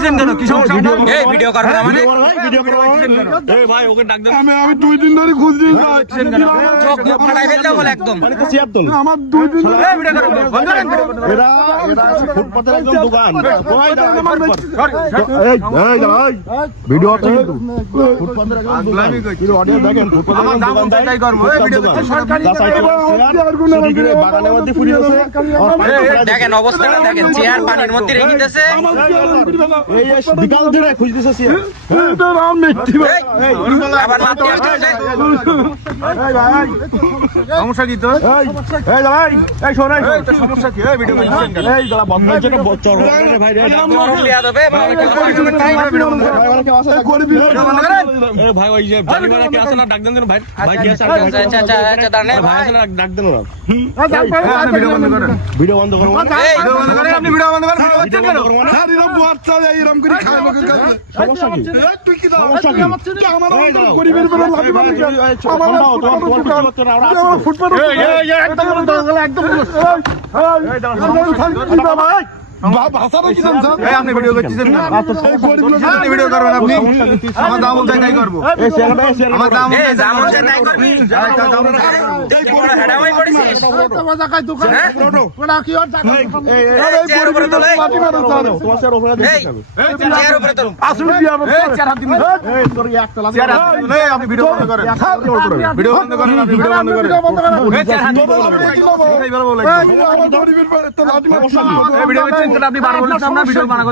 করতেছেন কেন কি সমস্যা এই ভিডিও করবেন মানে ভিডিও করো এই ভাই ওকে ডাক দেন। আমি আমি দুই দিন ধরে খুঁজছি চোখ মুখ ফাটাই ফেলতে বলে একদম। মানে তো চেয়ার তোল। আমার দুই দিন ধরে এই ভিডিও করবেন বন্ধ করেন এরা এরা আছে ফুটপাতের একদম দোকান। কোথায় দাঁড়ায় ফুটপাত? এই এই ভিডিও আছে কিন্তু। ফুটপাতের একদম দোকান। কিন্তু অডিও দেখেন ফুটপাতের একদম দোকান। তাই করব, এই ভিডিও করতে সরকারি বাগানের মধ্যে ফুরিয়ে আছে দেখেন অবস্থাটা দেখেন চেয়ার পানির মধ্যে রেখে দিতেছে। এই এই বিকাল ধরে খুঁজতেছে চেয়ার এই, আবার মারতে আসতেছে সমস্যা কি তোর এই এই দাঁড়াই এই শোন এই শোন। সমস্যা কি এই ভিডিও কেন এই বন্ধ হচ্ছে চর রে ভাই রে গরম লিয়া দেবে ভাই আছে না? ভাই ওই যে ভাই ওরা আছে না ডাক দেন ভাই ভাই কি আছে আচ্ছা আচ্ছা আচ্ছা আচ্ছা দাঁড়ান ভাই ভাই আছে না ডাক দেন ওরা ভিডিও বন্ধ করেন ভিডিও বন্ধ করো মানে? ভিডিও বন্ধ করেন আপনি ভিডিও বন্ধ ভিডিও করো মানে? এরকম করে খায় লোকের কাছে সমস্যা কি? তুই কি সমস্যা কি? আমার গরিবের বেলা এই লাঠি ভাই, মারি এই, এই, ছোট দাও, তোমার তোমার কিছু করতে না, ওরা আছে। তো। ফুটপাথ একদম একদম। ভাষাটা কি জানছেন এই আপনি ভিডিও করতেছেন না এই গরিব আপনি ভিডিও করবেন আপনি আমার দাম বলতে তাই করব এই চেয়ারটা, এই আমার দাম এই বলতে জামন যে তাই করবি তুই কি বড় হেডামাই করেছিস হ্যাঁ? এই, এই, এই, চেয়ার উপরে তোলো, এই। তোমার চেয়ার উপরে এই, দিতে হবে। চেয়ার উপরে তোলো। এই, তোর এই একটা লাথি চেয়ার মারো। হাত দিন, এই, আপনি ভিডিও বন্ধ করেন মারো তোরে। ভিডিও বন্ধ করেন আপনি ভিডিও বন্ধ করেন এই চেয়ার হাত দিন, এইবার বলো, এই ভিডিও আপনি বারবার ভিডিও বানা